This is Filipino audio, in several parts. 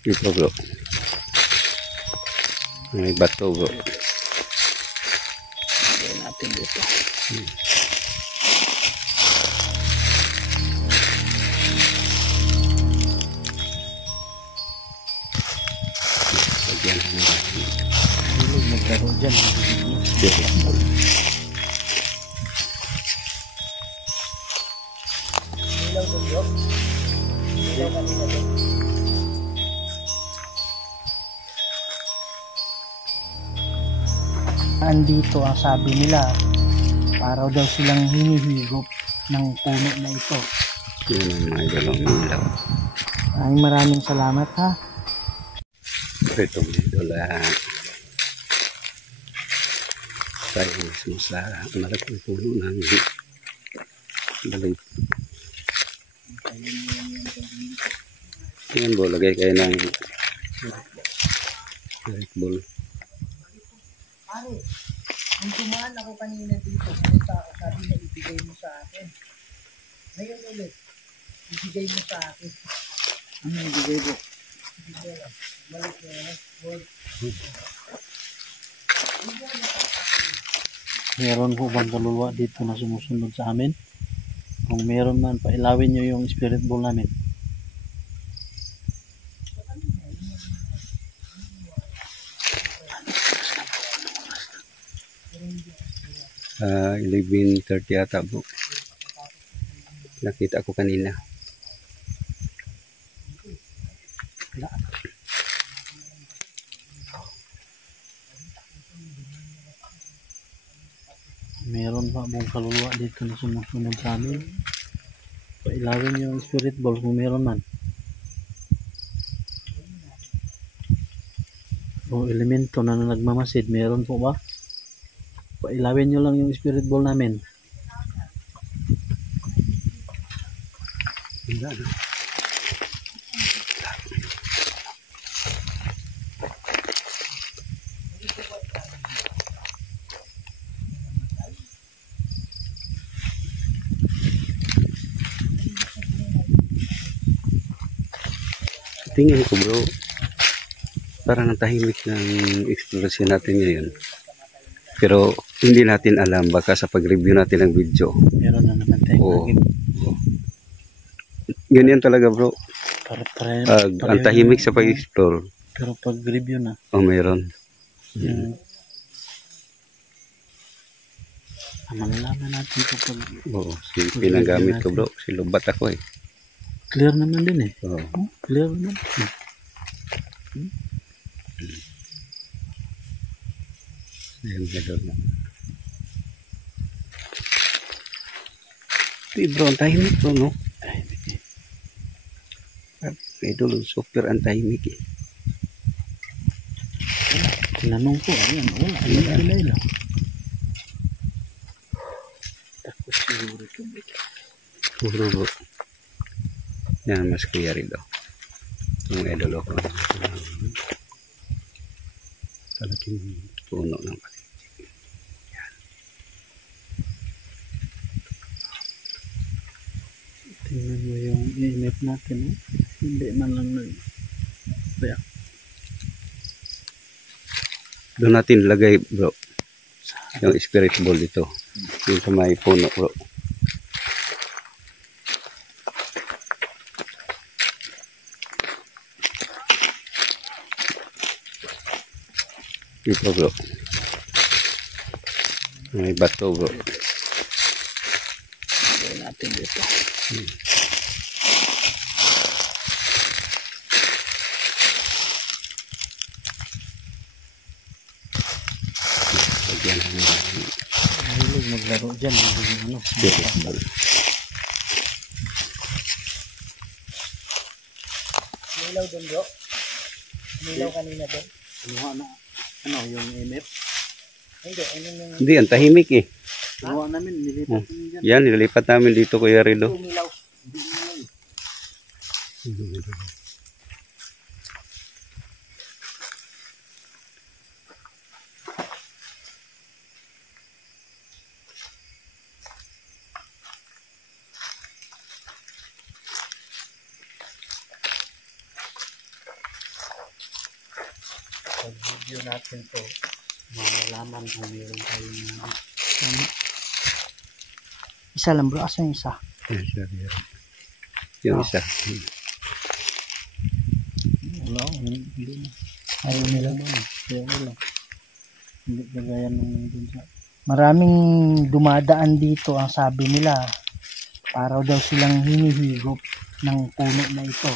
Ito bro. May bato bro. Lagyan natin dito. Lagyan natin. Hulog maglaro dyan. Andito ang sabi nila, para daw silang hinihigop ng puno na ito. Yan ang mga dalawang ilaw. Maraming salamat ha. Ito mga idola. Tayo mismo sa malaking puno ng balig. Yan bro, lagay kayo ng light ball. Pare, nung tumaan ako kanina dito, punta ako, sabi na ibigay mo sa akin. Ngayon ulit, ibigay mo sa akin. Ano ibigay mo? Ibigay mo. Balik mo na. Meron po bang kaluluwa dito na sumusunod sa amin? Kung meron man, pailawin nyo yung spirit ball namin. 11:30 ata bro. Nakita ko kanina. Meron pa bang kaluluwa dito na sumusunod sa amin? Pailawin yung spirit ball kung meron man. O elemento na nagmamasid, meron po ba? Pailawin nyo lang yung spirit ball namin. Tingin ko bro, parang ang tahimik ng eksplorasyon natin ngayon. Pero hindi natin alam, baka sa pag-review natin ng video. Meron na naman tayo. Oo. Ganyan talaga bro. Ang tahimik sa pag-explore. Pero pag-review na. Oh, meron. Malalaman natin ito pag... Oo, pinagamit ko bro. Silubat ako eh. Clear naman din eh. Oo. Clear naman. Ayan, gano'n na. Ito bro, ang tahimik bro, no? Idol, super ang tahimik eh. Tinanong ko, ayan, wala. Ayan, sila. Takot siguro ito. Puro bro. Yan, mas kuya rin daw. Yung idol ko. Talagang puno ng paligid. Yan. Tingnan mo yung EMF natin. Eh? Hindi man lang nag-react. Doon natin lagay bro. Yung spirit ball dito. Yung sa may puno bro. Ito bro. May bato bro. Lagyan natin dito. Lagyan natin. Hulog maglaro dyan. Ano? Spirit ball. Nilaw dun bro? Nilaw kanina dun? Ano yung EMF? Hindi, ano yung... Hindi, ang tahimik eh. Gawa namin, nilipat namin dyan. Yan, nililipat namin dito Kuya Rido. Nilaw. Hindi nilaw. Pag-review natin to, Malalaman kung meron tayong isa lang bro, asa yung isa? Yan siya, yan. Yung Ah. isa. wala, hindi na. Ayaw nila. Kaya wala. Hindi kagaya nung nandun sa Maraming dumadaan dito, ang sabi nila, para daw silang hinihigop ng puno na ito.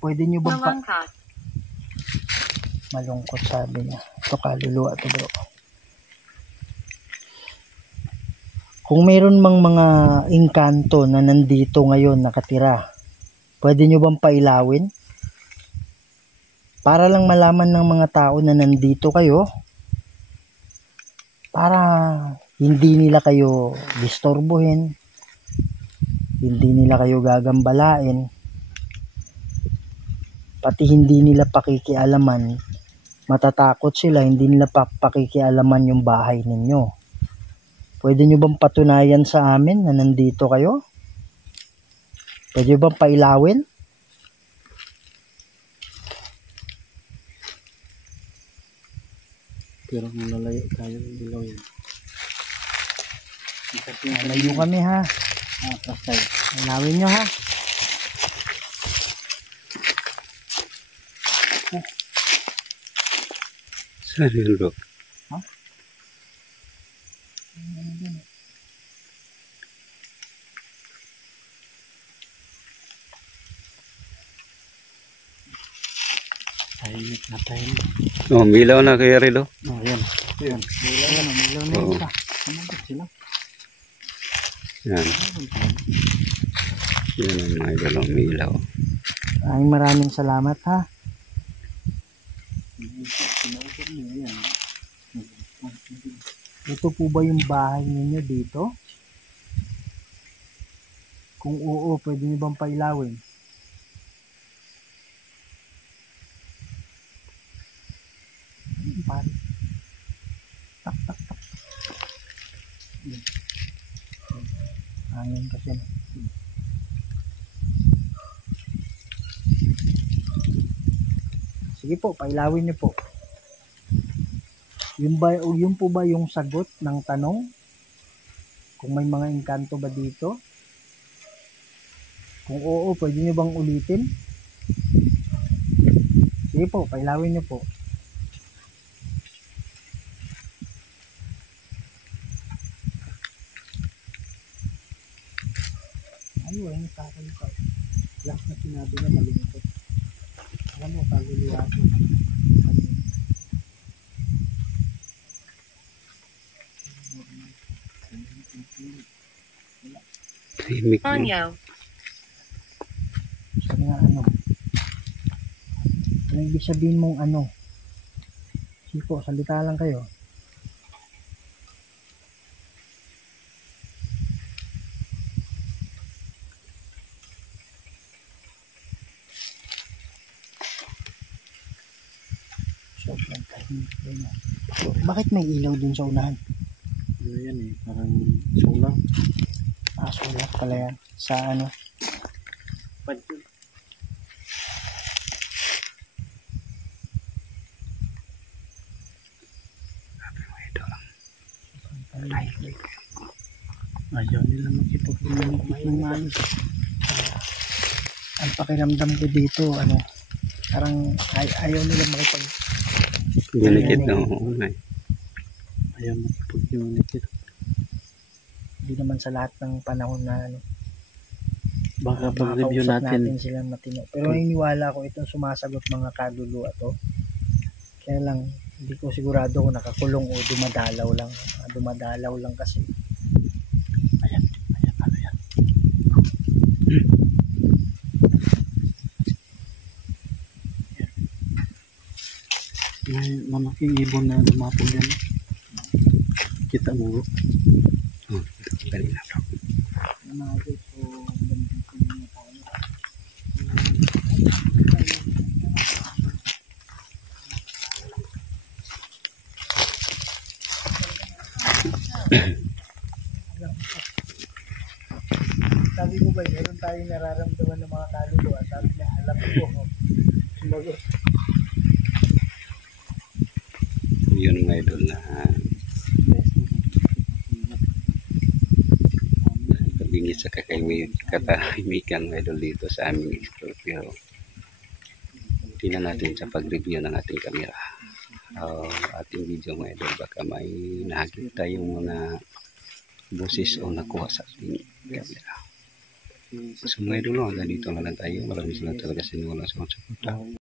Pwede nyo bang malungkot sabi niya. Ito kaluluwa to bro. Kung mayroon mang mga engkanto na nandito ngayon nakatira, pwede nyo bang pailawin? Para lang malaman ng mga tao na nandito kayo, para hindi nila kayo disturbuhin, hindi nila kayo gagambalain, pati hindi nila pakikialaman, matatakot sila, hindi nila pakikialaman yung bahay ninyo. Pwede nyo bang patunayan sa amin na nandito kayo? Pwede nyo bang pailawin? pero kung lalayo tayo, ilaw yun. Malayo kami ha. Pasay. Ilawin nyo ha. Saan yun, bro? Tahimik na tahimik. Oh, milaw na kaya Rilo. Oh, yan. Yan. Ilaw na Oo. isa. Ano ba sila? Yan. Yan ang mga idol, ang milaw. Maraming salamat ha. Ito po ba yung bahay ninyo dito? Kung oo, pwede nyo bang pailawin? Pare. Tak, tak, tak. Hangin kasi. Sige po, pailawin nyo po. Yun po ba yung sagot ng tanong? Kung may mga engkanto ba dito? Kung oo, pwede nyo bang ulitin? Sige po, pailawin nyo po. Ano yung kakalika? Last na sinabi na malungkot. Alam mo, kaluluwa ko. Tahimik na. Ponyo. Sabi nga ano? Ano ibig sabihin mong ano? Sige po, salita lang kayo. Sobrang tahimik din. Bakit may ilaw din sa unahan? Ano yan eh, parang solar. Sulat pala yan. Sa ano? Padyo. Ayaw nila makipag-umanik ng maayos. Ang pakiramdam ko dito, ano, parang ayaw nila makipag... Ginikit na. Oo nga. Ayaw makipag-umanik. Hindi naman sa lahat ng panahon na ano, Baka pag-review makakausap natin, silang matino. Pero naniniwala ko itong sumasagot mga kaluluwa to. Kaya lang, hindi ko sigurado kung nakakulong o dumadalaw lang. Dumadalaw lang kasi. ayan, ano yan. May malaking ibon na lumapog yan. Kita mo. Oh, kanina, bro. Nanago so nandito na tayo. Sabi ko ba, meron tayong nararamdaman ng mga kaluluwa. Sabi niya, alam ko. Yun mga idol na tabingit sa katahimikan mga idol dito sa aming explore. Pero tingnan natin sa pag-review ng ating camera. Ating video mga idol, baka may nahagip tayong mga boses o nakuha sa ating camera. So mga idol, hanggang dito na lang tayo. Maraming salamat talaga sa inyo. Walang sa mga suporta.